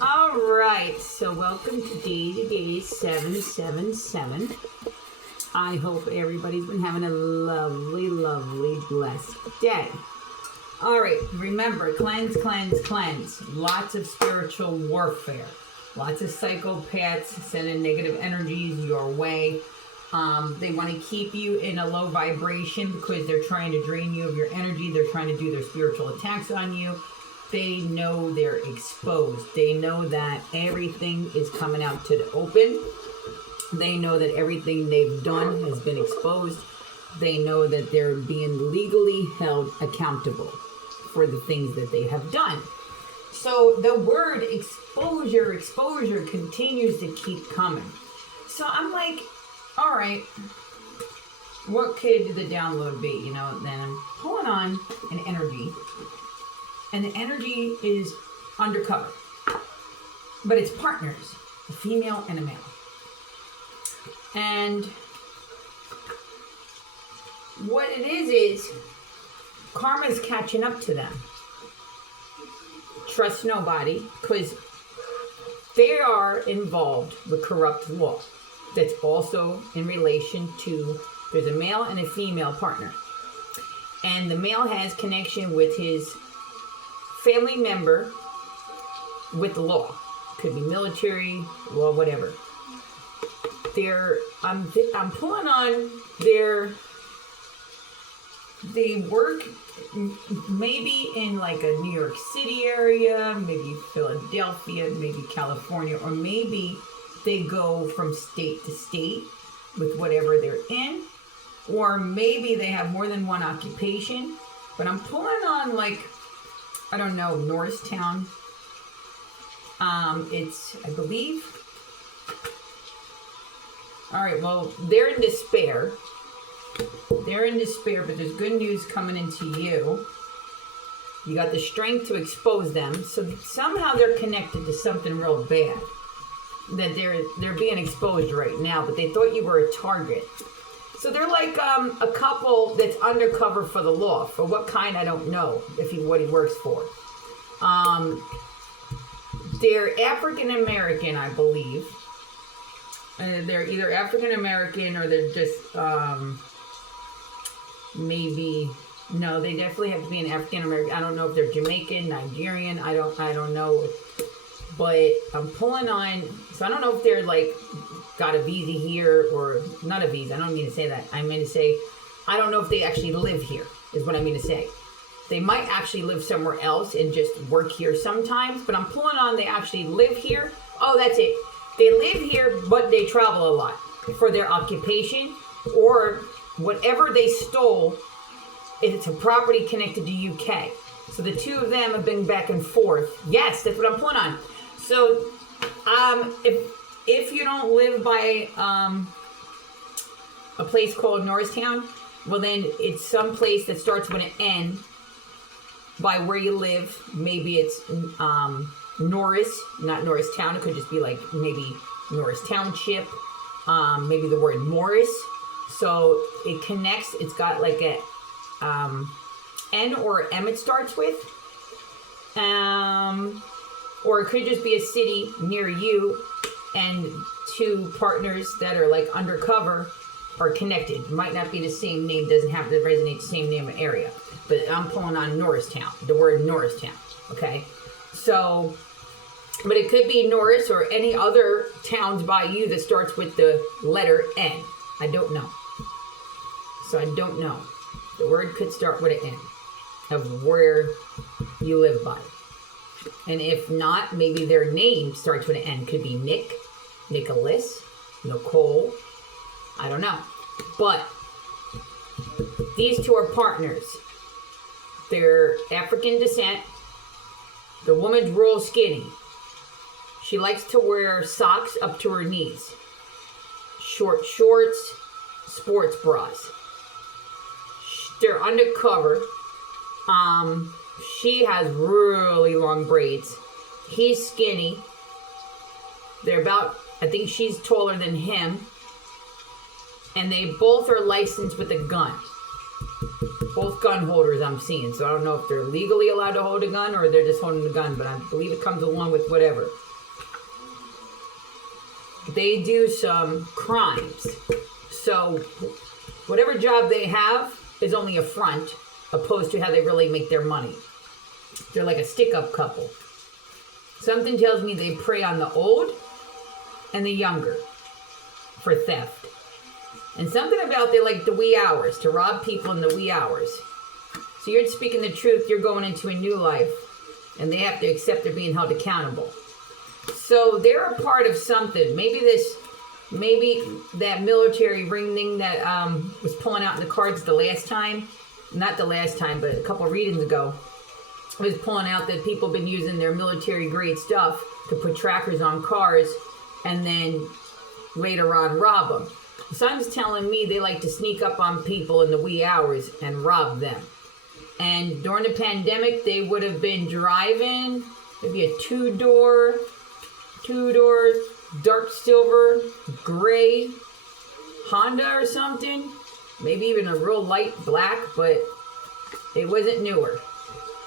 All right, so welcome to Day 777. I hope everybody's been having a lovely, lovely, blessed day. All right, remember, cleanse, cleanse, cleanse. Lots of spiritual warfare. Lots of psychopaths sending negative energies your way. They want to keep you in a low vibration because they're trying to drain you of your energy. They're trying to do their spiritual attacks on you. They know they're exposed. They know that everything is coming out to the open. They know that everything they've done has been exposed. They know that they're being legally held accountable for the things that they have done. So the word exposure continues to keep coming. So I'm like, all right, what could the download be? You know, then I'm pulling on an energy. And the energy is undercover. But it's partners, a female and a male. And what it is karma's catching up to them. Trust nobody, because they are involved with corrupt law. That's also in relation to, there's a male and a female partner. And the male has connection with his family member with the law. Could be military, law, whatever. I'm pulling on they work maybe in like a New York City area, maybe Philadelphia, maybe California, or maybe they go from state to state with whatever they're in, or maybe they have more than one occupation. But I'm pulling on, like, I don't know, Norristown. It's, I believe. All right, well, they're in despair. They're in despair, but there's good news coming into you. You got the strength to expose them. So somehow they're connected to something real bad. That they're being exposed right now, but they thought you were a target. So they're like a couple that's undercover for the law. For what kind, I don't know, what he works for. They're African American, I believe. They're either African American or they're just maybe, no, they definitely have to be an African American. I don't know if they're Jamaican, Nigerian. I don't know. But I'm pulling on, so I don't know if they're like got a visa here or not a visa. I don't mean to say that. I mean to say, I don't know if they actually live here, is what I mean to say. They might actually live somewhere else and just work here sometimes, but I'm pulling on they actually live here. Oh, that's it. They live here, but they travel a lot for their occupation or whatever they stole. It's a property connected to UK. So the two of them have been back and forth. Yes, that's what I'm pulling on. So if you don't live by a place called Norristown, well then it's some place that starts with an N by where you live. Maybe it's Norris, not Norristown. It could just be like maybe Norris Township, maybe the word Morris. So it connects, it's got like a N or M it starts with. Or it could just be a city near you and two partners that are like undercover are connected. It might not be the same name, doesn't have to resonate the same name or area. But I'm pulling on Norristown, the word Norristown, okay? So, but it could be Norris or any other towns by you that starts with the letter N. I don't know. So I don't know. The word could start with an N of where you live by. And if not, maybe their name starts with an N. Could be Nick, Nicholas, Nicole. I don't know. But these two are partners. They're African descent. The woman's real skinny. She likes to wear socks up to her knees. Short shorts, sports bras. They're undercover. She has really long braids. He's skinny. They're about, I think she's taller than him. And they both are licensed with a gun. both gun holders I'm seeing. So I don't know if they're legally allowed to hold a gun or they're just holding a gun, but I believe it comes along with whatever. They do some crimes. So whatever job they have is only a front, opposed to how they really make their money. They're like a stick-up couple. Something tells me they prey on the old and the younger for theft. And something about they like the wee hours, to rob people in the wee hours. So you're speaking the truth, you're going into a new life, and they have to accept they're being held accountable. So they're a part of something. Maybe that military ring thing that was pulling out in the cards the last time, not the last time, but a couple of readings ago, was pulling out that people have been using their military grade stuff to put trackers on cars and then later on rob them. Son's telling me they like to sneak up on people in the wee hours and rob them. And during the pandemic, they would have been driving maybe a two-door, dark silver, gray Honda or something. Maybe even a real light black, but it wasn't newer.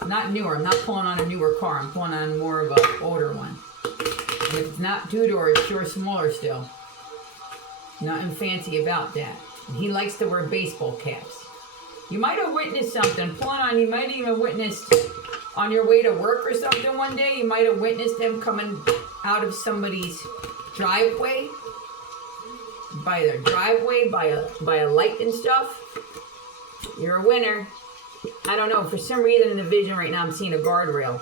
Not newer. I'm not pulling on a newer car. I'm pulling on more of an older one. And if it's not two-door, it's sure smaller still. Nothing fancy about that. And he likes to wear baseball caps. You might have witnessed something. Pulling on, you might even witnessed on your way to work or something one day. You might have witnessed them coming out of somebody's driveway. By their driveway, by a light and stuff. You're a winner. I don't know. For some reason in the vision right now, I'm seeing a guardrail.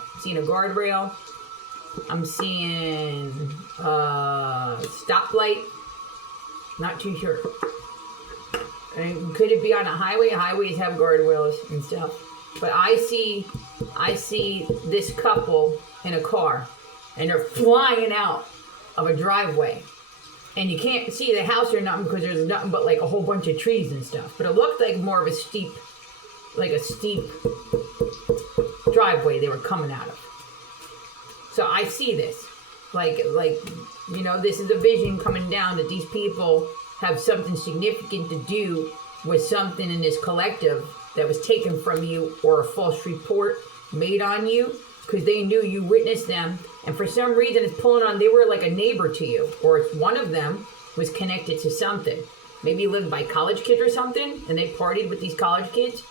I'm seeing a stoplight. Not too sure. And could it be on a highway? Highways have guardrails and stuff. But I see this couple in a car, and they're flying out of a driveway. And you can't see the house or nothing because there's nothing but like a whole bunch of trees and stuff. But it looked like more of a steep driveway they were coming out of. So I see this. This is a vision coming down that these people have something significant to do with something in this collective that was taken from you or a false report made on you because they knew you witnessed them. And for some reason, it's pulling on, they were like a neighbor to you, or one of them was connected to something. Maybe you lived by college kids or something, and they partied with these college kids.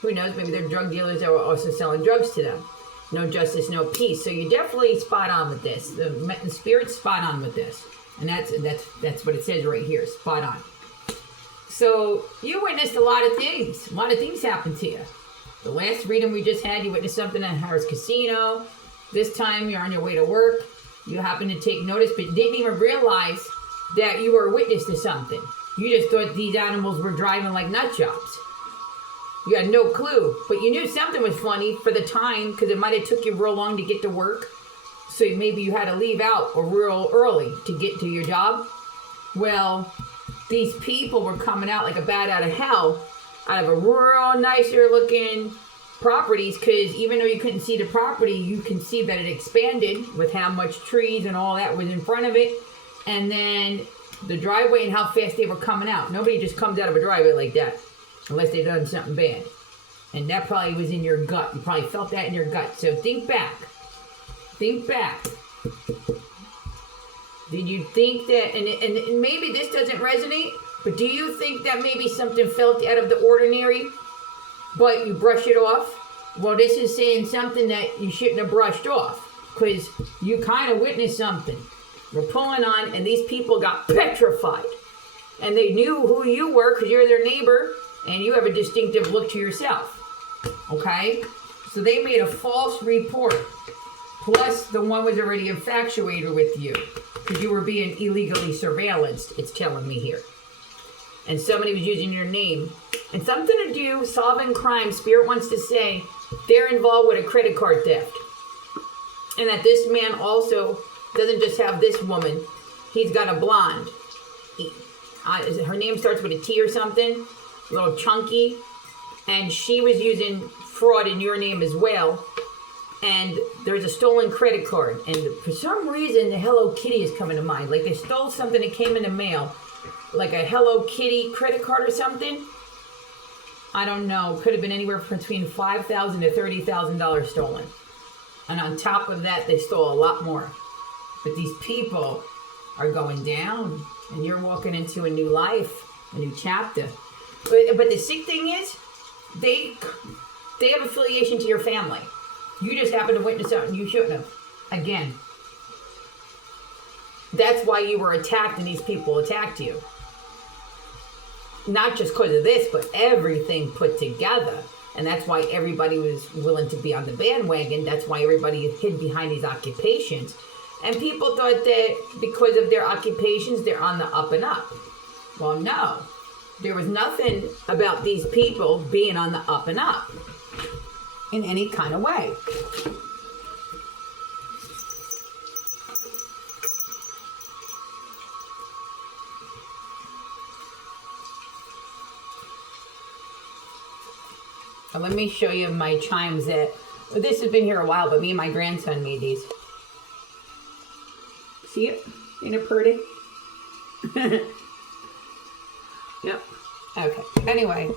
Who knows? Maybe they're drug dealers that were also selling drugs to them. No justice, no peace. So you're definitely spot on with this. The spirit's spot on with this. And that's what it says right here, spot on. So you witnessed a lot of things. A lot of things happened to you. The last reading we just had, you witnessed something at Harris Casino. This time you're on your way to work. You happen to take notice, but didn't even realize that you were a witness to something. You just thought these animals were driving like nut jobs. You had no clue, but you knew something was funny for the time because it might have took you real long to get to work. So maybe you had to leave out real early to get to your job. Well, these people were coming out like a bat out of hell, out of a real nicer looking properties, because even though you couldn't see the property, you can see that it expanded with how much trees and all that was in front of it. And then the driveway and how fast they were coming out. Nobody just comes out of a driveway like that unless they've done something bad. And that probably was in your gut. You probably felt that in your gut. So think back. Think back. Did you think that, and maybe this doesn't resonate, but do you think that maybe something felt out of the ordinary, but you brush it off? Well, this is saying something that you shouldn't have brushed off, because you kind of witnessed something. We're pulling on, and these people got petrified. And they knew who you were, because you're their neighbor, and you have a distinctive look to yourself. Okay? So they made a false report. Plus, the one was already infatuated with you, because you were being illegally surveillanced, it's telling me here. And somebody was using your name. And something to do, solving crime, Spirit wants to say, they're involved with a credit card theft. And that this man also doesn't just have this woman. He's got a blonde. Her name starts with a T or something. A little chunky. And she was using fraud in your name as well. And there's a stolen credit card. And for some reason, the Hello Kitty is coming to mind. Like they stole something that came in the mail. Like a Hello Kitty credit card or something. I don't know, could have been anywhere between $5,000 to $30,000 stolen. And on top of that, they stole a lot more. But these people are going down, and you're walking into a new life, a new chapter. But the sick thing is, they have affiliation to your family. You just happen to witness something you shouldn't have. Again, that's why you were attacked and these people attacked you. Not just because of this, but everything put together. And that's why everybody was willing to be on the bandwagon. That's why everybody hid behind these occupations. And people thought that because of their occupations, they're on the up and up. Well, no. There was nothing about these people being on the up and up in any kind of way. Now let me show you my chimes that, this has been here a while, but me and my grandson made these. See it? Ain't it pretty? Yep. Okay. Anyway,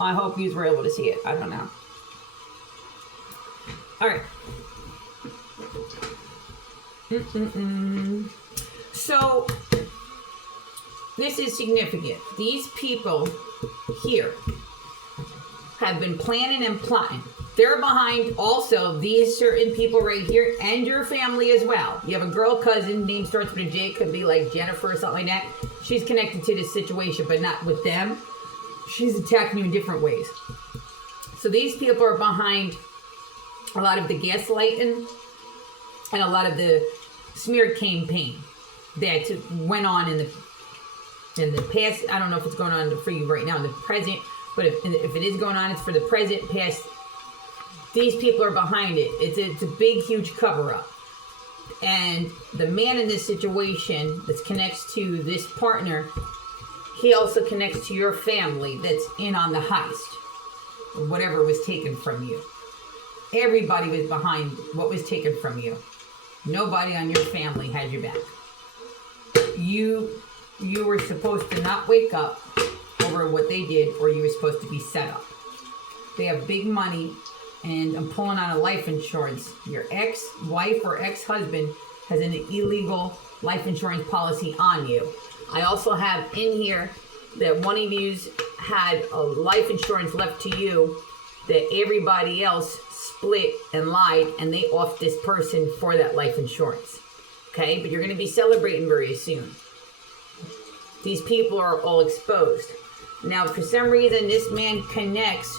I hope you were able to see it. I don't know. All right. So, this is significant. These people here have been planning and plotting. They're behind also these certain people right here and your family as well. You have a girl cousin, name starts with a J, could be like Jennifer or something like that. She's connected to this situation, but not with them. She's attacking you in different ways. So these people are behind a lot of the gaslighting and a lot of the smear campaign that went on in the past. I don't know if it's going on for you right now in the present, but if it is going on, it's for the present, past. These people are behind it. It's a big, huge cover-up. And the man in this situation that connects to this partner, he also connects to your family that's in on the heist, or whatever was taken from you. Everybody was behind what was taken from you. Nobody on your family had your back. You were supposed to not wake up over what they did, or you were supposed to be set up. They have big money, and I'm pulling on a life insurance. Your ex-wife or ex-husband has an illegal life insurance policy on you. I also have in here that one of you had a life insurance left to you that everybody else split and lied, and they offed this person for that life insurance. Okay, but you're going to be celebrating very soon. These people are all exposed. Now, for some reason, this man connects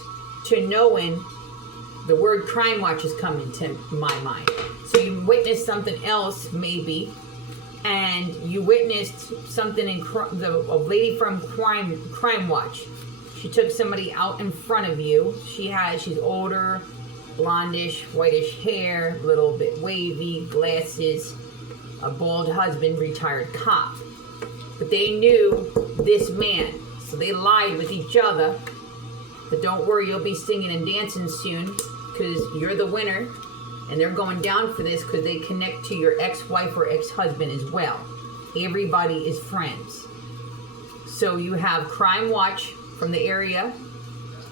to knowing the word Crime Watch is coming to my mind. So you witnessed something else, maybe, and you witnessed something in a lady from Crime Watch. She took somebody out in front of you. She's older, blondish, whitish hair, a little bit wavy, glasses, a bald husband, retired cop. But they knew this man, so they lied with each other. But don't worry, you'll be singing and dancing soon, because you're the winner, and they're going down for this because they connect to your ex-wife or ex-husband as well. Everybody is friends. So you have Crime Watch from the area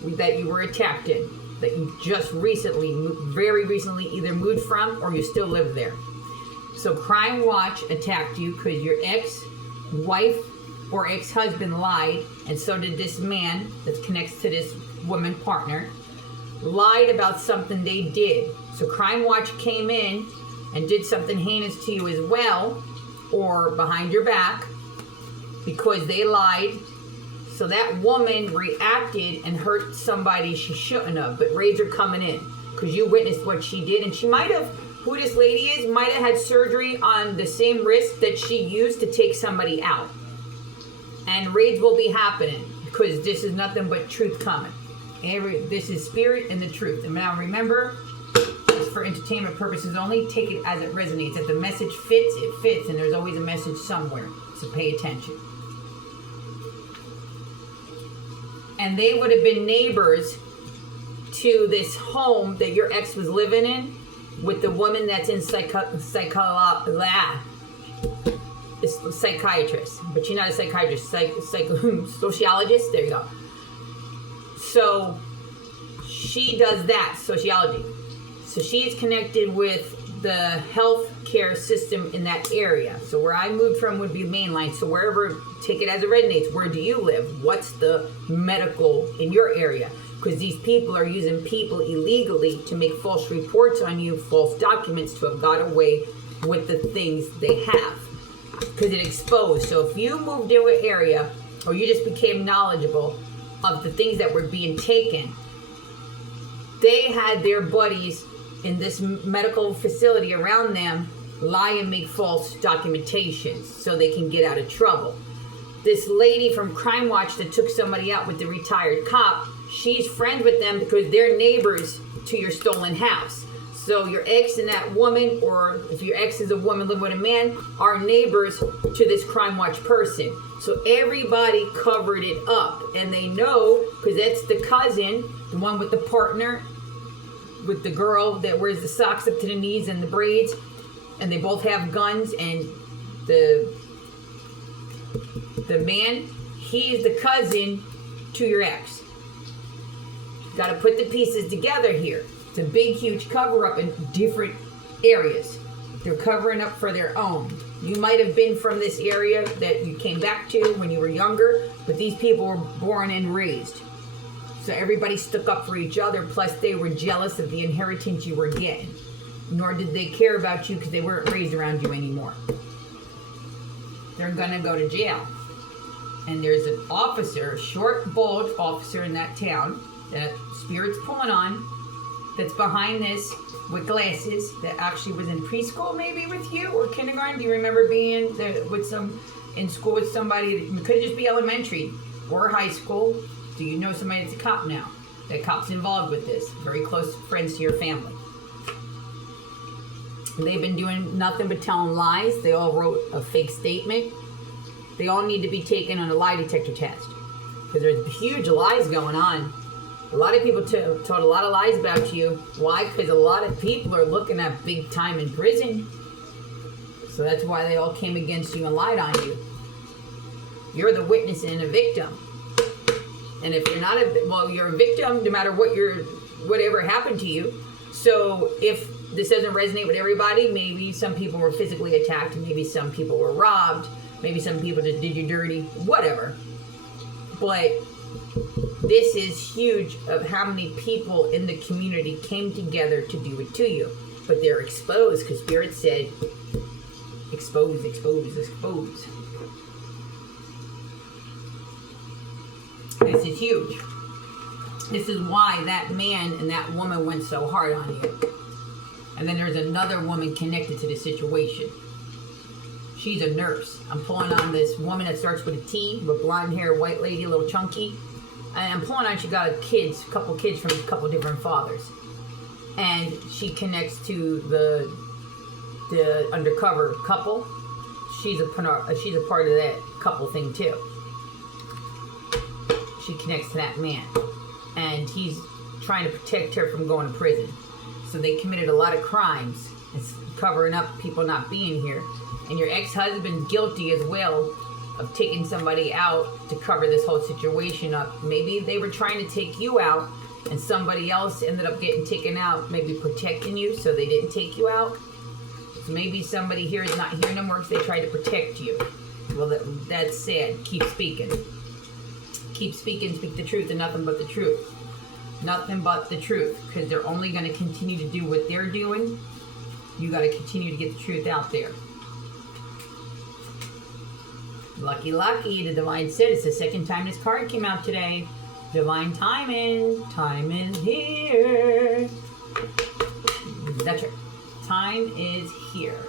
that you were attacked in, that you just recently, very recently, either moved from or you still live there. So Crime Watch attacked you because your ex-wife or ex-husband lied, and so did this man that connects to this woman partner, lied about something they did. So Crime Watch came in and did something heinous to you as well, or behind your back, because they lied. So that woman reacted and hurt somebody she shouldn't have, but raids are coming in because you witnessed what she did, and she might have, who this lady is, might have had surgery on the same wrist that she used to take somebody out. And raids will be happening because this is nothing but truth coming. This is spirit and the truth. And now remember, it's for entertainment purposes only. Take it as it resonates. If the message fits, it fits, and there's always a message somewhere. So pay attention. And they would have been neighbors to this home that your ex was living in with the woman that's in psychiatrist, but she's not a psychiatrist, sociologist. There you go. So she does that, sociology. So she is connected with the health care system in that area. So where I moved from would be mainline. So wherever, take it as it resonates, where do you live? What's the medical in your area? Because these people are using people illegally to make false reports on you, false documents to have got away with the things they have. Because it exposed. So if you moved to an area, or you just became knowledgeable of the things that were being taken, they had their buddies in this medical facility around them lie and make false documentations so they can get out of trouble. This lady from Crime Watch that took somebody out with the retired cop, she's friends with them because they're neighbors to your stolen house. So your ex and that woman, or if your ex is a woman living with a man, are neighbors to this Crime Watch person. So everybody covered it up, and they know because that's the cousin, the one with the partner, with the girl that wears the socks up to the knees and the braids, and they both have guns, and the man, he is the cousin to your ex. Got to put the pieces together here. It's a big, huge cover-up in different areas. They're covering up for their own. You might have been from this area that you came back to when you were younger, but these people were born and raised. So everybody stuck up for each other, plus they were jealous of the inheritance you were getting. Nor did they care about you because they weren't raised around you anymore. They're gonna go to jail. And there's an officer, short, bald officer in that town that Spirit's pulling on, that's behind this with glasses, that actually was in preschool maybe with you, or kindergarten. Do you remember being in school with somebody? It could just be elementary or high school. Do you know somebody that's a cop now? That cop's involved with this. Very close friends to your family. They've been doing nothing but telling lies. They all wrote a fake statement. They all need to be taken on a lie detector test. Because there's huge lies going on. A lot of people told a lot of lies about you. Why? Because a lot of people are looking at big time in prison. So that's why they all came against you and lied on you. You're the witness and a victim. And if you're not you're a victim no matter whatever happened to you. So if this doesn't resonate with everybody, maybe some people were physically attacked, maybe some people were robbed, maybe some people just did you dirty, whatever. But this is huge of how many people in the community came together to do it to you. But they're exposed because Spirit said, expose, expose, expose. This is huge. This is why that man and that woman went so hard on you. And then there's another woman connected to the situation. She's a nurse. I'm pulling on this woman that starts with a T, with blonde hair, white lady, a little chunky. And I'm pulling on, she got a couple kids from a couple different fathers. And she connects to the undercover couple. She's a part of that couple thing too. She connects to that man. And he's trying to protect her from going to prison. So they committed a lot of crimes. It's covering up people not being here. And your ex-husband guilty as well of taking somebody out to cover this whole situation up. Maybe they were trying to take you out and somebody else ended up getting taken out, maybe protecting you, so they didn't take you out. So maybe somebody here is not hearing them works, they tried to protect you. Well, that's sad. Keep speaking. Keep speaking, speak the truth and nothing but the truth. Nothing but the truth, because they're only going to continue to do what they're doing. You got to continue to get the truth out there. Lucky, lucky, the divine said it's the second time this card came out today. Divine timing. Time is here. That's right. Time is here.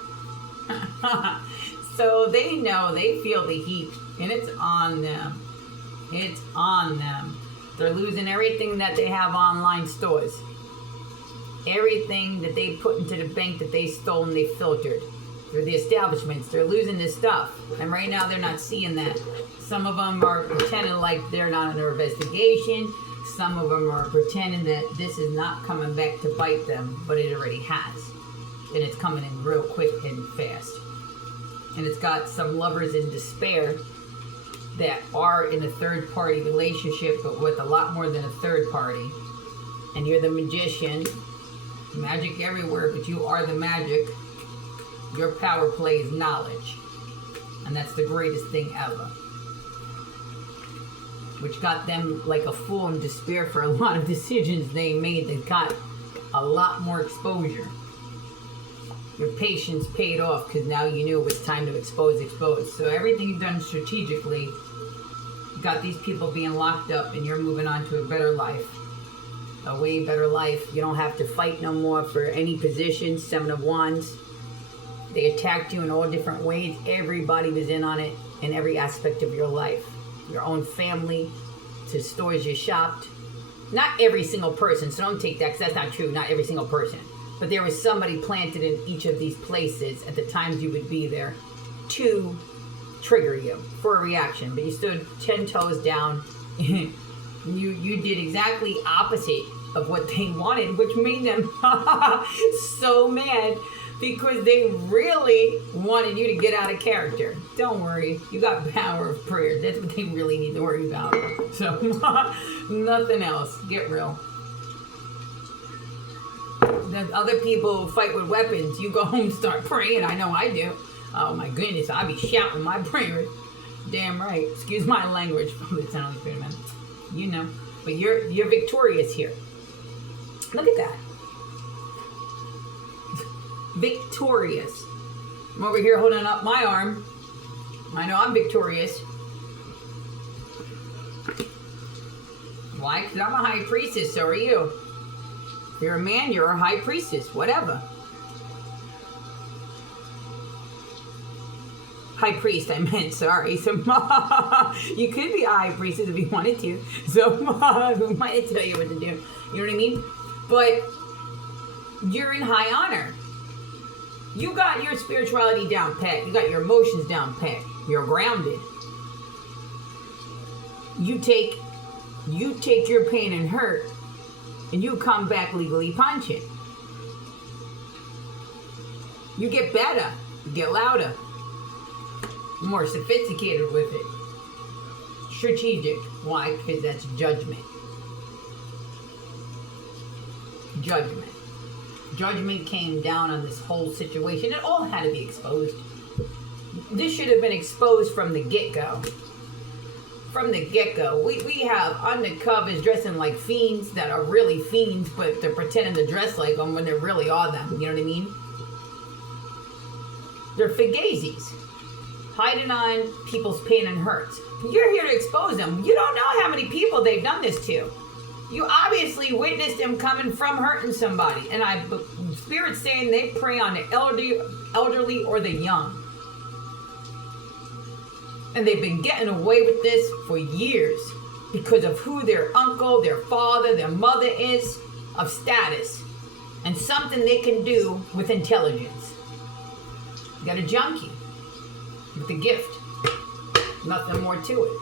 So they know, they feel the heat, and it's on them. It's on them. They're losing everything that they have online stores. Everything that they put into the bank that they stole and they filtered. Through the establishments. They're losing this stuff. And right now they're not seeing that. Some of them are pretending like they're not under investigation. Some of them are pretending that this is not coming back to bite them, but it already has. And it's coming in real quick and fast. And it's got some lovers in despair that are in a third party relationship, but with a lot more than a third party. And you're the magician, magic everywhere, but you are the magic. Your power play is knowledge. And that's the greatest thing ever. Which got them like a fool in despair for a lot of decisions they made that got a lot more exposure. Your patience paid off because now you knew it was time to expose. So everything you've done strategically got these people being locked up, and you're moving on to a better life. A way better life. You don't have to fight no more for any position. 7 of Wands. They attacked you in all different ways. Everybody was in on it in every aspect of your life. Your own family, to stores you shopped. Not every single person, so don't take that because that's not true. Not every single person. But there was somebody planted in each of these places at the times you would be there to trigger you for a reaction. But you stood 10 toes down. You did exactly opposite of what they wanted, which made them so mad because they really wanted you to get out of character. Don't worry, you got power of prayer. That's what they really need to worry about. So nothing else. Get real. The other people fight with weapons. You go home and start praying. I know I do. Oh my goodness, I be shouting my prayers. Damn right. Excuse my language from the Holy Spirit, man. You know, but you're victorious here. Look at that. Victorious. I'm over here holding up my arm. I know I'm victorious. Why? Because I'm a high priestess, so are you. If you're a man, you're a high priestess, whatever. High priest, I meant, sorry. So you could be a high priestess if you wanted to. So who might tell you what to do? You know what I mean? But you're in high honor. You got your spirituality down pat. You got your emotions down pat. You're grounded. You take your pain and hurt, and you come back legally punching. You get better. You get louder. More sophisticated with it. Strategic. Why? Because that's judgment. Judgment. Judgment came down on this whole situation. It all had to be exposed. This should have been exposed from the get-go. From the get-go. We have undercovers dressing like fiends that are really fiends, but they're pretending to dress like them when they really are them. You know what I mean? They're fugazis. Hiding on people's pain and hurts. You're here to expose them. You don't know how many people they've done this to. You obviously witnessed them coming from hurting somebody. And Spirit's saying they prey on the elderly or the young. And they've been getting away with this for years because of who their uncle, their father, their mother is, of status. And something they can do with intelligence. You got a junkie with the gift. Nothing more to it.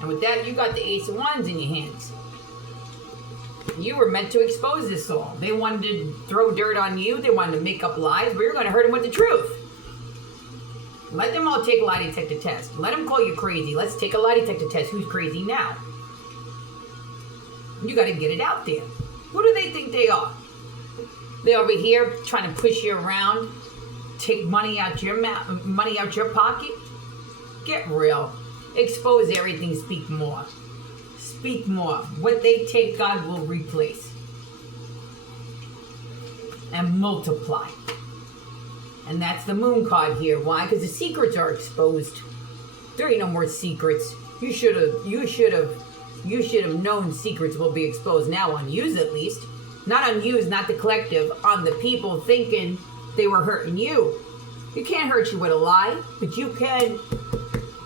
And with that, you got the Ace of Wands in your hands. You were meant to expose this all. They wanted to throw dirt on you. They wanted to make up lies, but you're going to hurt them with the truth. Let them all take a lie detector test. Let them call you crazy. Let's take a lie detector test. Who's crazy now? You got to get it out there. Who do they think they are? They over here trying to push you around, take money out your pocket. Get real. Expose everything. Speak more. Speak more. What they take, God will replace and multiply. And that's the Moon card here. Why? Because the secrets are exposed. There ain't no more secrets. You should have known secrets will be exposed. Now unused, at least. Not unused, not the collective. On the people thinking they were hurting you. You can't hurt you with a lie, but you can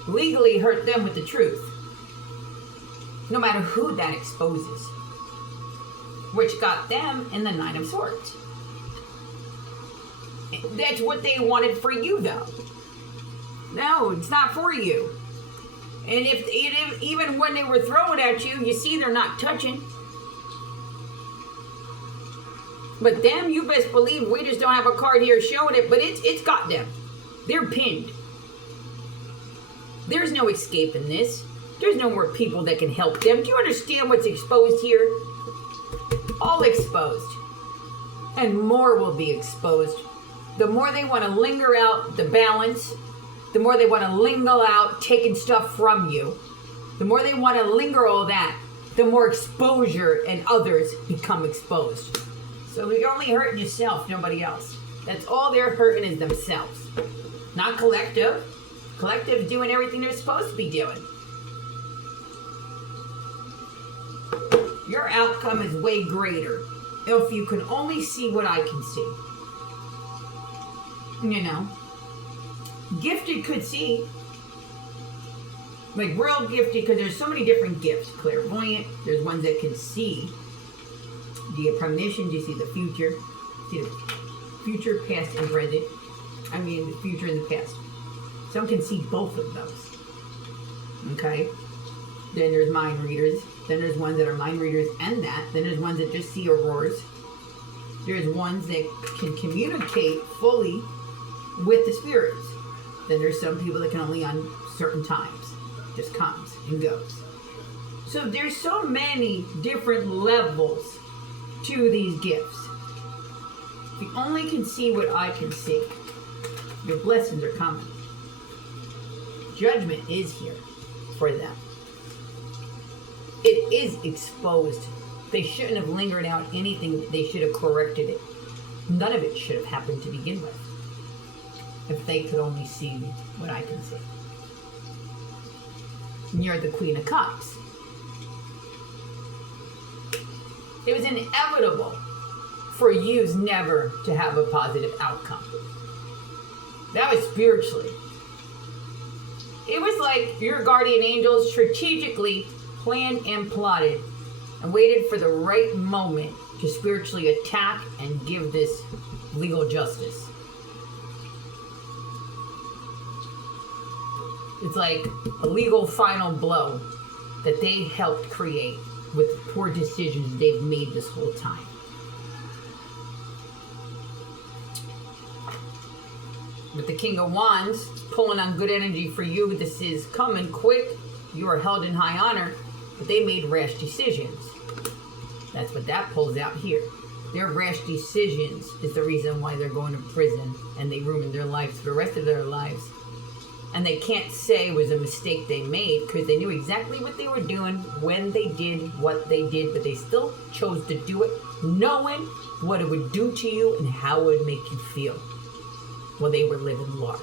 legally hurt them with the truth. No matter who that exposes. Which got them in the Nine of Swords. That's what they wanted for you, though. No, it's not for you. And if even when they were throwing at you, you see they're not touching. But them, you best believe, we just don't have a card here showing it, but it's got them. They're pinned. There's no escaping this. There's no more people that can help them. Do you understand what's exposed here? All exposed. And more will be exposed. The more they want to linger out the balance, the more they want to linger out taking stuff from you, the more they want to linger all that, the more exposure and others become exposed. So you're only hurting yourself, nobody else. That's all they're hurting is themselves. Not collective. Collective's doing everything they're supposed to be doing. Your outcome is way greater if you can only see what I can see. You know, gifted could see. Like real gifted, because there's so many different gifts. Clairvoyant, there's ones that can see. You get premonitions, you see the future. See the future, past, and present. I mean, the future and the past. Some can see both of those. Okay? Then there's mind readers. Then there's ones that are mind readers and that. Then there's ones that just see auroras. There's ones that can communicate fully with the spirits. Then there's some people that can only on certain times. Just comes and goes. So there's so many different levels to these gifts. If you only can see what I can see, your blessings are coming. Judgment is here for them. It is exposed. They shouldn't have lingered out anything. They should have corrected it. None of it should have happened to begin with. If they could only see what I can see. And you're the Queen of Cups. It was inevitable for yous never to have a positive outcome. That was spiritually. It was like your guardian angels strategically planned and plotted and waited for the right moment to spiritually attack and give this legal justice. It's like a legal final blow that they helped create with the poor decisions they've made this whole time. With the King of Wands pulling on good energy for you, this is coming quick. You are held in high honor, but they made rash decisions. That's what that pulls out here. Their rash decisions is the reason why they're going to prison and they ruined their lives for the rest of their lives. And they can't say it was a mistake they made because they knew exactly what they were doing when they did what they did, but they still chose to do it knowing what it would do to you and how it would make you feel while they were living large.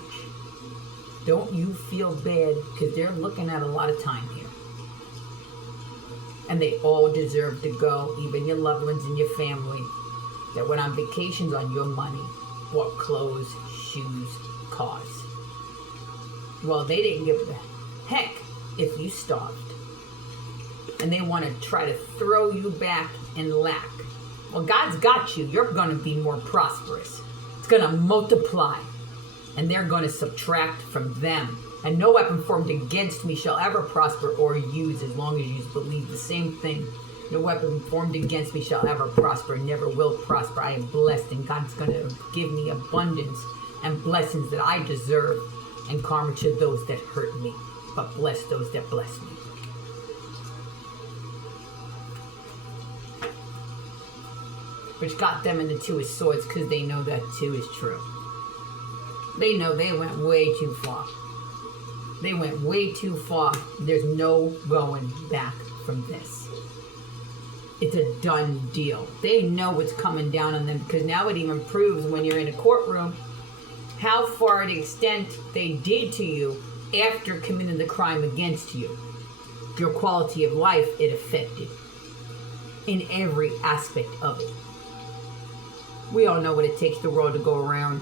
Don't you feel bad because they're looking at a lot of time here. And they all deserve to go, even your loved ones and your family that went on vacations on your money, bought clothes, shoes, cars. Well, they didn't give a heck if you starved. And they want to try to throw you back in lack. Well, God's got you. You're going to be more prosperous. It's going to multiply. And they're going to subtract from them. And no weapon formed against me shall ever prosper or use as long as you believe the same thing. No weapon formed against me shall ever prosper, never will prosper. I am blessed, and God's going to give me abundance and blessings that I deserve. And karma to those that hurt me, but bless those that bless me. Which got them in the Two of Swords because they know that too is true. They know they went way too far. They went way too far. There's no going back from this. It's a done deal. They know what's coming down on them because now it even proves when you're in a courtroom how far the extent they did to you after committing the crime against you. Your quality of life it affected in every aspect of it. We all know what it takes the world to go around.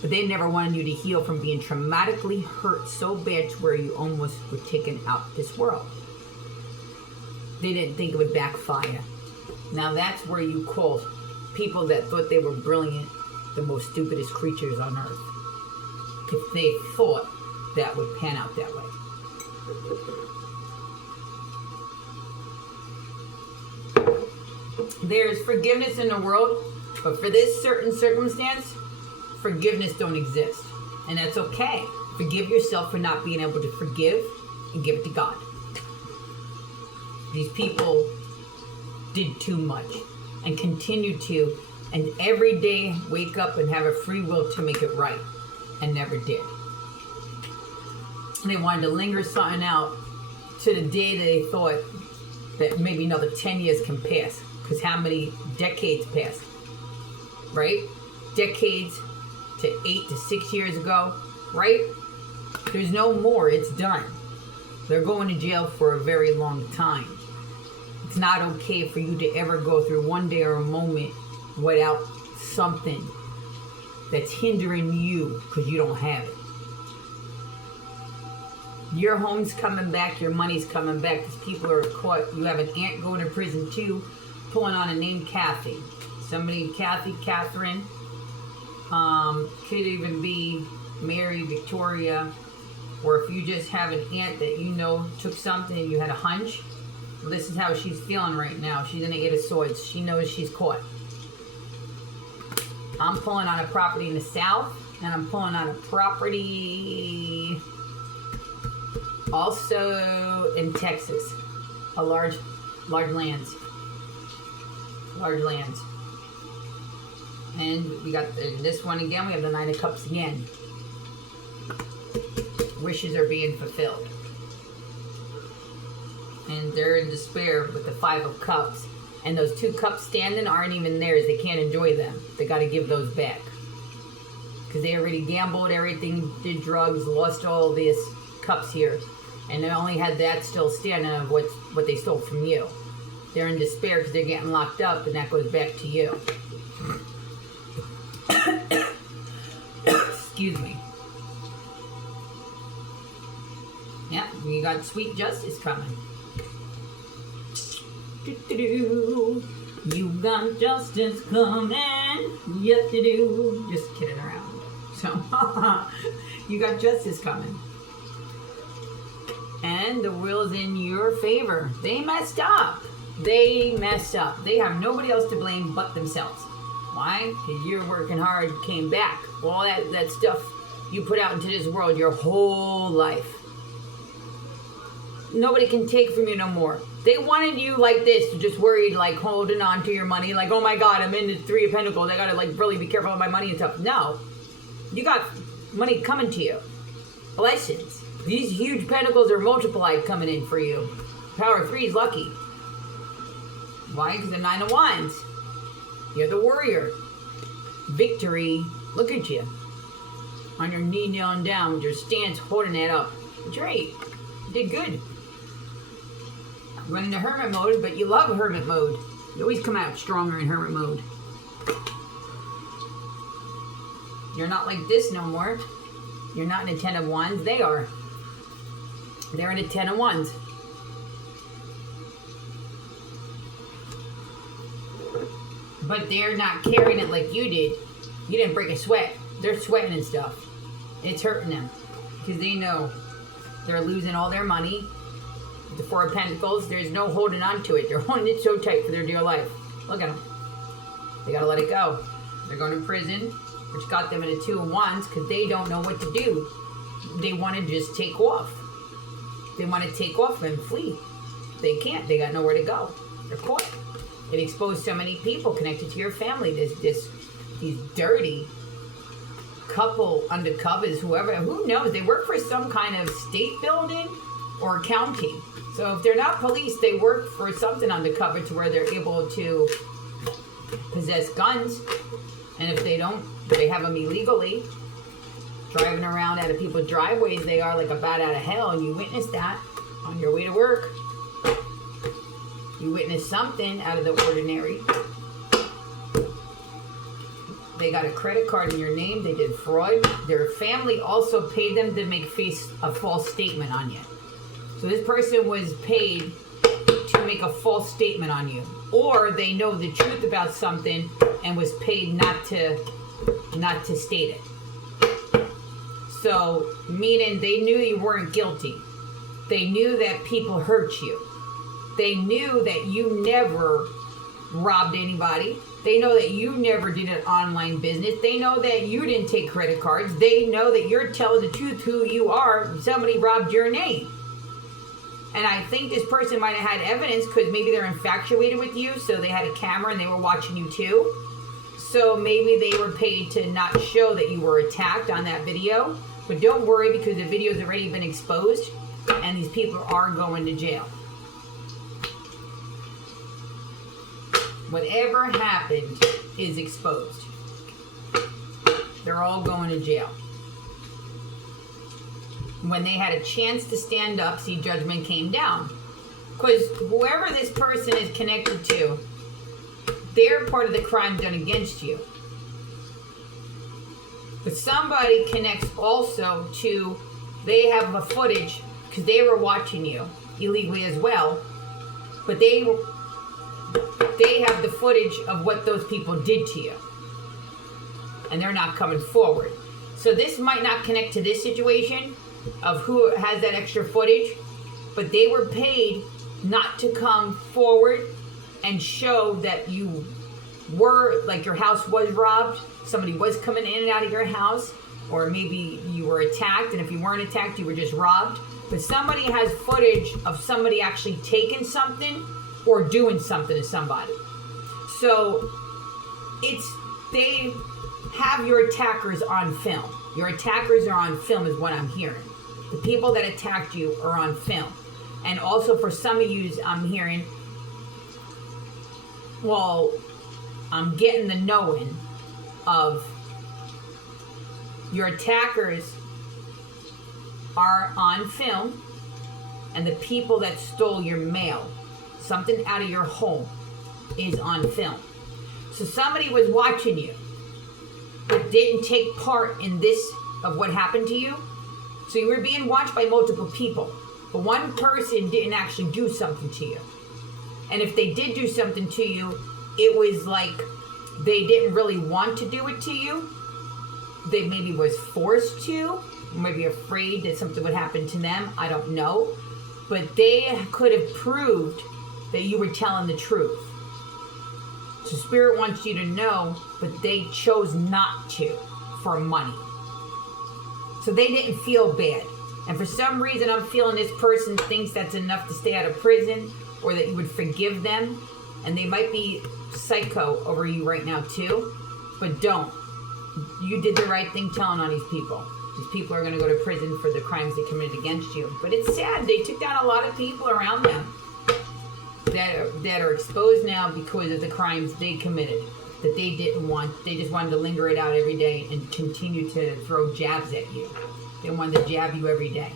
But they never wanted you to heal from being traumatically hurt so bad to where you almost were taken out this world. They didn't think it would backfire. Now that's where you call people that thought they were brilliant the most stupidest creatures on earth. If they thought that would pan out that way. There's forgiveness in the world, but for this certain circumstance, forgiveness don't exist. And that's okay. Forgive yourself for not being able to forgive and give it to God. These people did too much and continue to, and every day wake up and have a free will to make it right, and never did. And they wanted to linger something out to the day that they thought that maybe another 10 years can pass, because how many decades passed, right? Decades to 8 to 6 years ago, right? There's no more. It's done. They're going to jail for a very long time. It's not okay for you to ever go through one day or a moment without something that's hindering you because you don't have it. Your home's coming back, your money's coming back because people are caught. You have an aunt going to prison too, pulling on a name Kathy. Somebody, Kathy, Catherine, could even be Mary, Victoria, or if you just have an aunt that you know took something and you had a hunch. Well, this is how she's feeling right now. She's in the Eight of Swords. She knows she's caught. I'm pulling on a property in the south, and I'm pulling on a property also in Texas. A large lands. Large lands. And we got this one again. We have the Nine of Cups again. Wishes are being fulfilled. And they're in despair with the Five of Cups. And those 2 cups standing aren't even theirs. They can't enjoy them. They got to give those back. Because they already gambled everything, did drugs, lost all these cups here. And they only had that still standing of what they stole from you. They're in despair because they're getting locked up, and that goes back to you. Excuse me. Yeah, we got sweet justice coming. You got justice coming. Yes, you do. Just kidding around. So, you got justice coming. And the wheel's in your favor. They messed up. They messed up. They have nobody else to blame but themselves. Why? Because you're working hard, came back. All that stuff you put out into this world your whole life. Nobody can take from you no more. They wanted you like this, just worried, like holding on to your money, like, oh my God, I'm in the Three of Pentacles. I gotta like really be careful with my money and stuff. No, you got money coming to you. Blessings. These huge pentacles are multiplied coming in for you. Power 3 is lucky. Why? Because the 9 of Wands. You're the warrior. Victory. Look at you. On your knee, kneeling down with your stance, holding it up. Great. You did good. Running the hermit mode, but you love hermit mode. You always come out stronger in hermit mode. You're not like this no more. You're not in a 10 of Wands. They are. They're in a 10 of Wands. But they're not carrying it like you did. You didn't break a sweat. They're sweating and stuff. It's hurting them. Because they know they're losing all their money. The Four of Pentacles, there's no holding on to it. They're holding it so tight for their dear life. Look at them. They gotta let it go. They're going to prison, which got them in a 2 of Wands because they don't know what to do. They want to just take off. They want to take off and flee. They can't. They got nowhere to go. They're caught. It exposed so many people connected to your family. These dirty couple undercovers, whoever, who knows? They work for some kind of state building or county. So if they're not police, they work for something undercover to where they're able to possess guns. And if they don't, they have them illegally. Driving around out of people's driveways, they are like a bat out of hell, and you witness that on your way to work. You witness something out of the ordinary. They got a credit card in your name. They did fraud. Their family also paid them to make a false statement on you. So this person was paid to make a false statement on you. Or they know the truth about something and was paid not to state it. So, meaning they knew you weren't guilty. They knew that people hurt you. They knew that you never robbed anybody. They know that you never did an online business. They know that you didn't take credit cards. They know that you're telling the truth who you are. Somebody robbed your name. And I think this person might have had evidence because maybe they're infatuated with you, so they had a camera and they were watching you too. So maybe they were paid to not show that you were attacked on that video. But don't worry, because the video's already been exposed and these people are going to jail. Whatever happened is exposed. They're all going to jail. When they had a chance to stand up, see, judgment came down. Because whoever this person is connected to, they're part of the crime done against you. But somebody connects also to, they have a footage, because they were watching you illegally as well, but they have the footage of what those people did to you. And they're not coming forward. So this might not connect to this situation of who has that extra footage, but they were paid not to come forward and show that you were, like your house was robbed, somebody was coming in and out of your house, or maybe you were attacked, and if you weren't attacked, you were just robbed. But somebody has footage of somebody actually taking something or doing something to somebody. So they have your attackers on film. Your attackers are on film is what I'm hearing. The people that attacked you are on film. And also for some of you, I'm hearing, well, I'm getting the knowing of your attackers are on film, and the people that stole your mail, something out of your home, is on film. So somebody was watching you, but didn't take part in this of what happened to you. So you were being watched by multiple people, but one person didn't actually do something to you. And if they did do something to you, it was like they didn't really want to do it to you. They maybe was forced to, maybe afraid that something would happen to them. I don't know. But they could have proved that you were telling the truth. So Spirit wants you to know, but they chose not to for money. So they didn't feel bad. And for some reason, I'm feeling this person thinks that's enough to stay out of prison, or that you would forgive them. And they might be psycho over you right now too. But don't. You did the right thing telling on these people. These people are going to go to prison for the crimes they committed against you. But it's sad. They took down a lot of people around them that are exposed now because of the crimes they committed. That they didn't want. They just wanted to linger it out every day and continue to throw jabs at you. They wanted to jab you every day.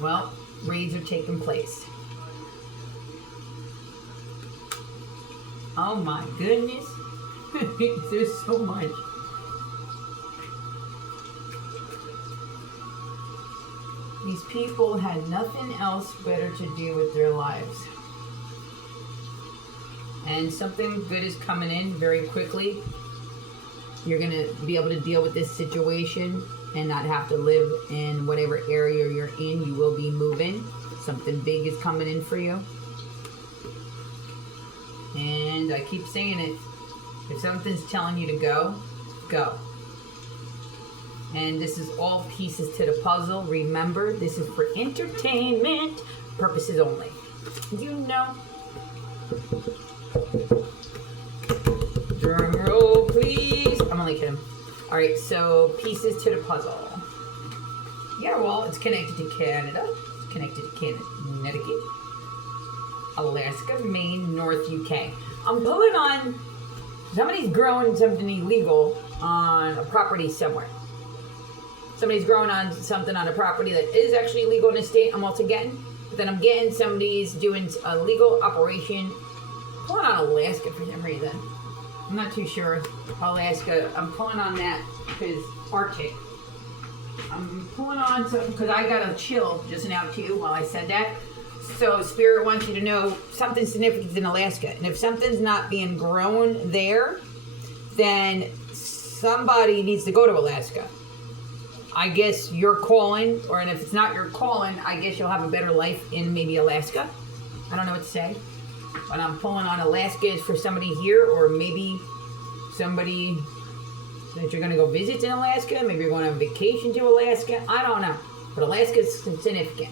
Well, raids are taking place. Oh my goodness. There's so much. These people had nothing else better to do with their lives. And something good is coming in very quickly. You're going to be able to deal with this situation and not have to live in whatever area you're in. You will be moving. Something big is coming in for you. And I keep saying it. If something's telling you to go, go. And this is all pieces to the puzzle. Remember, this is for entertainment purposes only. You know. Drum roll, please. I'm only kidding. All right, so pieces to the puzzle. Yeah, well, it's connected to Canada. It's connected to Connecticut, Alaska, Maine, North UK. I'm pulling on somebody's growing something illegal on a property somewhere. Somebody's growing on something on a property that is actually illegal in a state I'm also getting. But then I'm getting somebody's doing a legal operation. I'm pulling on Alaska for some reason. I'm not too sure. Alaska. I'm pulling on that because Arctic. I'm pulling on something because I got a chill just now too while I said that. So Spirit wants you to know something significant in Alaska. And if something's not being grown there, then somebody needs to go to Alaska. I guess you're calling, and if it's not your calling, I guess you'll have a better life in maybe Alaska. I don't know what to say. But I'm pulling on Alaska is for somebody here, or maybe somebody that you're going to go visit in Alaska. Maybe you're going on vacation to Alaska. I don't know. But Alaska is significant.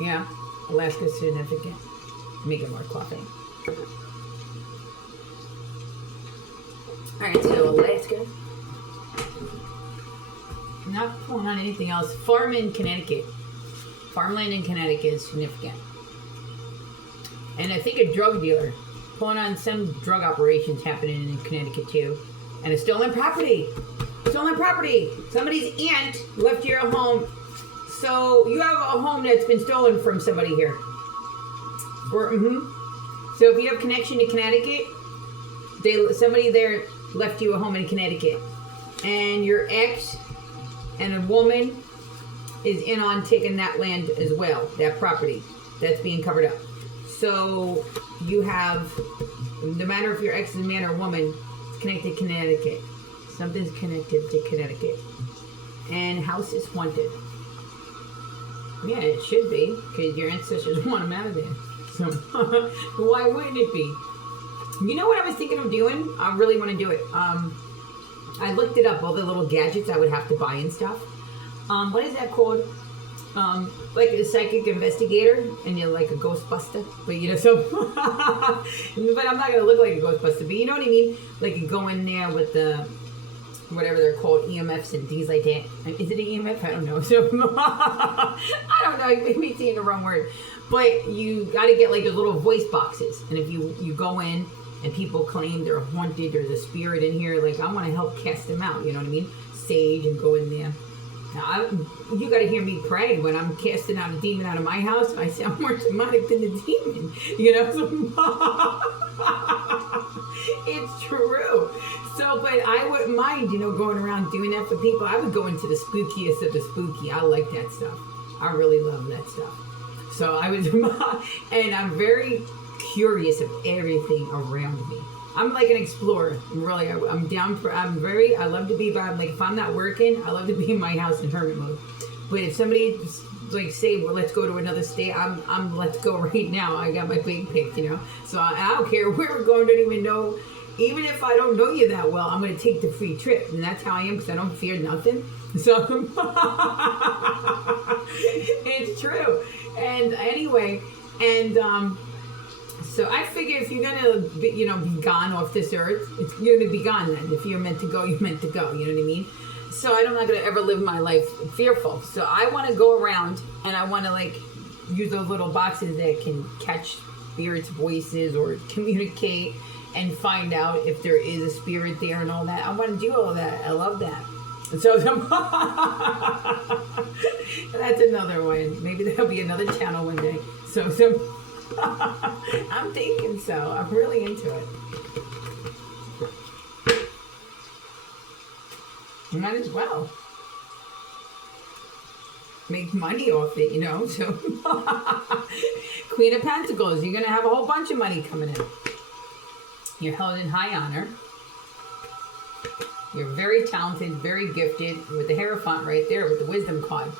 Yeah, Alaska is significant. Let me get more coffee. Alright, so Alaska. Not pulling on anything else. Farm in Connecticut. Farmland in Connecticut is significant. And I think a drug dealer. Pulling on some drug operations happening in Connecticut too. And a stolen property. Stolen property. Somebody's aunt left you a home. So you have a home that's been stolen from somebody here. Or, So if you have connection to Connecticut, somebody there left you a home in Connecticut. And your ex and a woman is in on taking that land as well, that property that's being covered up. So you have, no matter if your ex is a man or woman, it's connected to Connecticut. Something's connected to Connecticut. And house is haunted. Yeah, it should be, because your ancestors want them out of there. So why wouldn't it be? You know what I was thinking of doing? I really want to do it. I looked it up, all the little gadgets I would have to buy and stuff. What is that called? Like a psychic investigator, and you're like a Ghostbuster, but you know, so, but I'm not going to look like a Ghostbuster, but you know what I mean? Like you go in there with the, whatever they're called, EMFs and things like that. Is it an EMF? I don't know. So, I don't know, you may be saying the wrong word. But you got to get like those little voice boxes, and if you go in, and people claim they're haunted, there's a spirit in here, like I want to help cast them out, you know what I mean? Sage and go in there. Now, you got to hear me pray when I'm casting out a demon out of my house. I sound more demonic than the demon, you know? So, it's true. So, but I wouldn't mind, you know, going around doing that for people. I would go into the spookiest of the spooky. I like that stuff. I really love that stuff. So I was, and I'm very curious of everything around me. I'm like an explorer. I'm down for, I love to be, but I'm like, if I'm not working, I love to be in my house in hermit mode. But if somebody like say, well, let's go to another state, I'm let's go right now. I got my big pick, you know? So I don't care where we're going, don't even know. Even if I don't know you that well, I'm going to take the free trip. And that's how I am, because I don't fear nothing. So it's true. And anyway, and so I figure if you're gonna be gone off this earth, you're gonna be gone then. If you're meant to go, you're meant to go. You know what I mean? So I'm not gonna ever live my life fearful. So I want to go around and I want to like use those little boxes that can catch spirits' voices or communicate and find out if there is a spirit there and all that. I want to do all that. I love that. So that's another one. Maybe there'll be another channel one day. So I'm thinking so. I'm really into it. Might as well make money off it, you know. So Queen of Pentacles, you're gonna have a whole bunch of money coming in. You're held in high honor. You're very talented, very gifted, with the Hierophant right there, with the Wisdom card.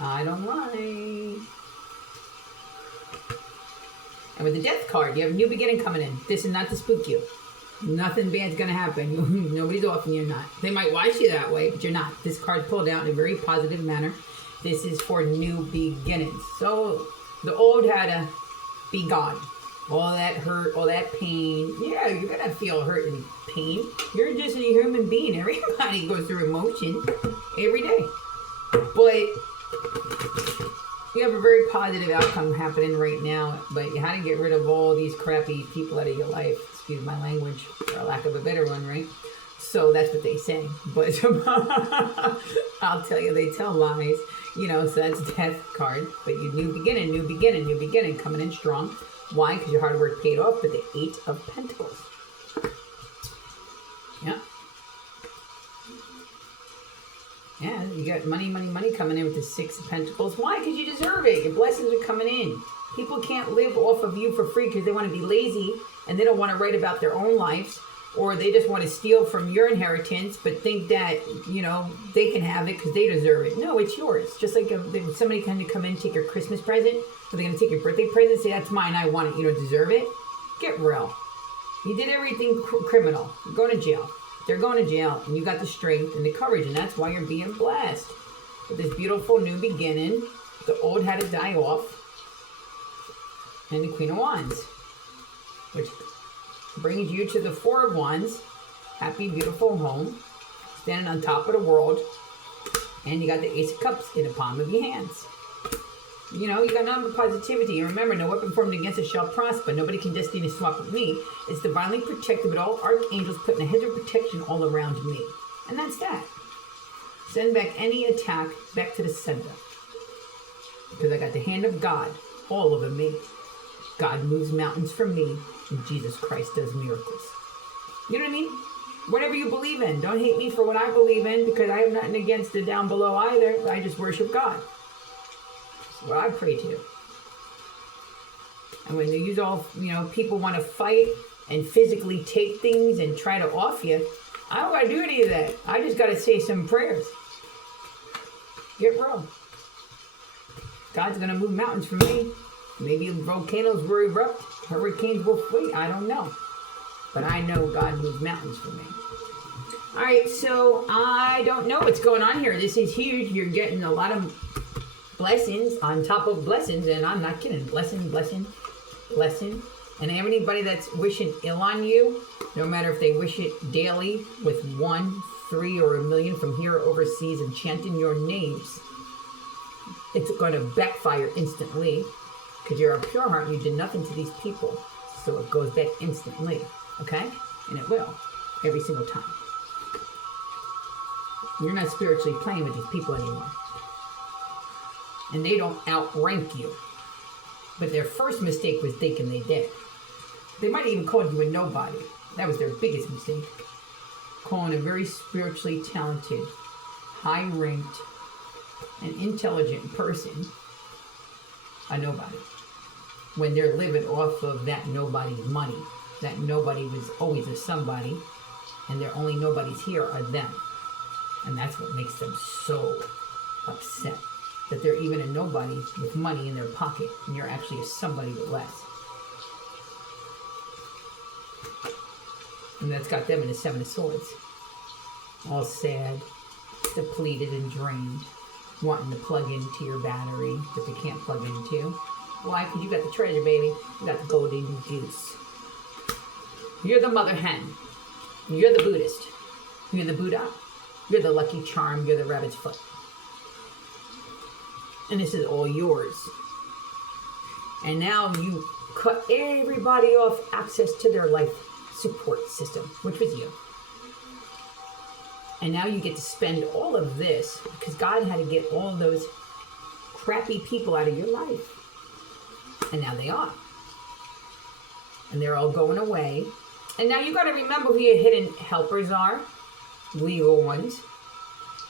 I don't lie. And with the Death card, you have a new beginning coming in. This is not to spook you. Nothing bad's going to happen. Nobody's offing you, not. They might watch you that way, but you're not. This card pulled out in a very positive manner. This is for new beginnings. So the old had to be gone. All that hurt, all that pain. Yeah, you're going to feel hurt and pain. You're just a human being. Everybody goes through emotion every day. But you have a very positive outcome happening right now. But you had to get rid of all these crappy people out of your life. Excuse my language, for lack of a better one, right? So that's what they say. But I'll tell you, they tell lies. You know, so that's Death card. But you new beginning, coming in strong. Why? Because your hard work paid off with the 8 of Pentacles. Yeah. Yeah, you got money coming in with the 6 of Pentacles. Why? Because you deserve it. Your blessings are coming in. People can't live off of you for free because they want to be lazy and they don't want to write about their own lives. or they just want to steal from your inheritance, but think that, they can have it because they deserve it. No, it's yours. Just like if somebody kind of come in and take your Christmas present, or they're going to take your birthday present and say, that's mine, I want it, you don't deserve it. Get real. You did everything criminal. You're going to jail. They're going to jail, and you got the strength and the courage, and that's why you're being blessed with this beautiful new beginning. The old had to die off, and the Queen of Wands, which brings you to the Four of Wands, happy, beautiful home, standing on top of the world, and you got the Ace of Cups in the palm of your hands. You got nothing but positivity. And remember, no weapon formed against us shall prosper. Nobody can destiny swap with me. It's divinely protected with all archangels putting a hedge of protection all around me. And that's that. Send back any attack back to the sender. Because I got the hand of God all over me. God moves mountains for me, and Jesus Christ does miracles. You know what I mean? Whatever you believe in. Don't hate me for what I believe in, because I have nothing against the down below either. I just worship God. That's what I pray to. And when they use all, people want to fight and physically take things and try to off you, I don't got to do any of that. I just got to say some prayers. Get real. God's going to move mountains for me. Maybe volcanoes will erupt, hurricanes will flee. I don't know. But I know God moves mountains for me. All right, so I don't know what's going on here. This is huge. You're getting a lot of blessings on top of blessings, and I'm not kidding. Blessing, blessing, blessing. And anybody that's wishing ill on you, no matter if they wish it daily with 1, 3, or 1,000,000 from here or overseas and chanting your names, it's going to backfire instantly. Because you're a pure heart and you did nothing to these people. So it goes back instantly. Okay? And it will. Every single time. You're not spiritually playing with these people anymore. And they don't outrank you. But their first mistake was thinking they did. They might have even called you a nobody. That was their biggest mistake. Calling a very spiritually talented, high-ranked, and intelligent person a nobody. When they're living off of that nobody's money. That nobody was always a somebody. And their only nobodies here are them. And that's what makes them so upset. That they're even a nobody with money in their pocket. And you're actually a somebody with less. And that's got them in the Seven of Swords. All sad, depleted and drained. Wanting to plug into your battery that they can't plug into. Why? Because you got the treasure, baby. You got the golden goose. You're the mother hen. You're the Buddhist. You're the Buddha. You're the lucky charm. You're the rabbit's foot. And this is all yours. And now you cut everybody off access to their life support system, which was you. And now you get to spend all of this because God had to get all those crappy people out of your life. And now they are. And they're all going away. And now you got to remember who your hidden helpers are. Legal ones.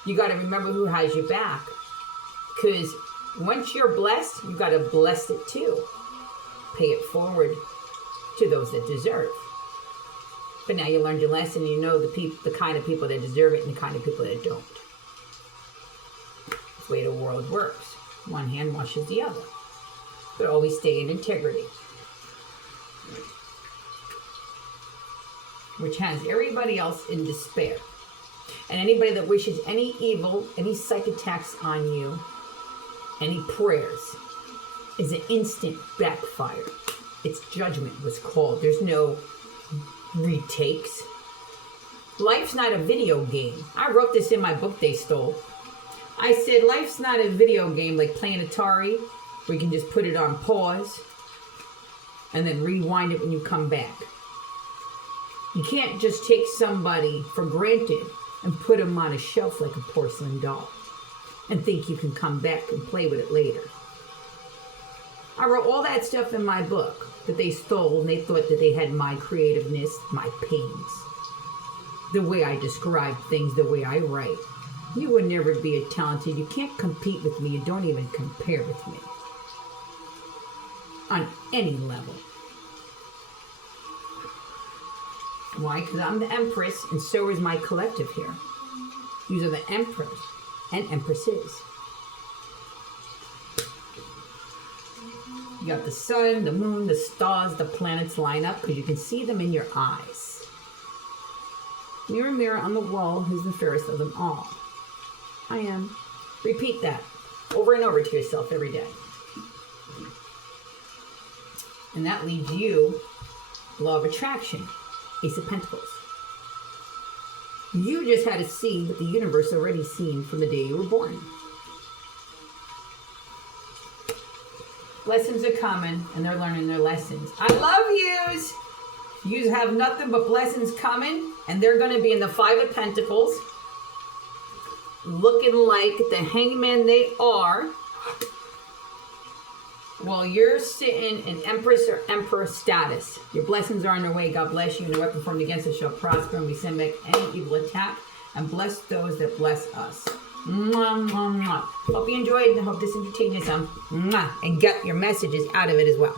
You got to remember who has your back. Because once you're blessed, you got to bless it too. Pay it forward to those that deserve. But now you learned your lesson and you know the kind of people that deserve it and the kind of people that don't. That's the way the world works. One hand washes the other. But always stay in integrity. Which has everybody else in despair. And anybody that wishes any evil, any psych attacks on you, any prayers, is an instant backfire. Its judgment was called. There's no retakes. Life's not a video game. I wrote this in my book they stole. I said life's not a video game like playing Atari, where you can just put it on pause and then rewind it when you come back. You can't just take somebody for granted and put them on a shelf like a porcelain doll and think you can come back and play with it later. I wrote all that stuff in my book that they stole, and they thought that they had my creativeness, my pains, the way I describe things, the way I write. You would never be a talented. You can't compete with me. You don't even compare with me on any level. Why? Because I'm the Empress, and so is my collective here. These are the Emperors and Empresses. You got the sun, the moon, the stars, the planets line up because you can see them in your eyes. Mirror, mirror on the wall, who's the fairest of them all? I am. Repeat that over and over to yourself every day. And that leads you, law of attraction, Ace of Pentacles. You just had to see what the universe already seen from the day you were born. Lessons are coming, and they're learning their lessons. I love yous. Yous have nothing but blessings coming, and they're going to be in the Five of Pentacles, looking like the hangman they are, while you're sitting in Empress or Emperor status. Your blessings are on their way. God bless you, and no weapon formed against us shall prosper, and we send back any evil attack, and bless those that bless us. Mwah, mwah, mwah. Hope you enjoyed, and I hope this entertained you some. Mwah, and get your messages out of it as well.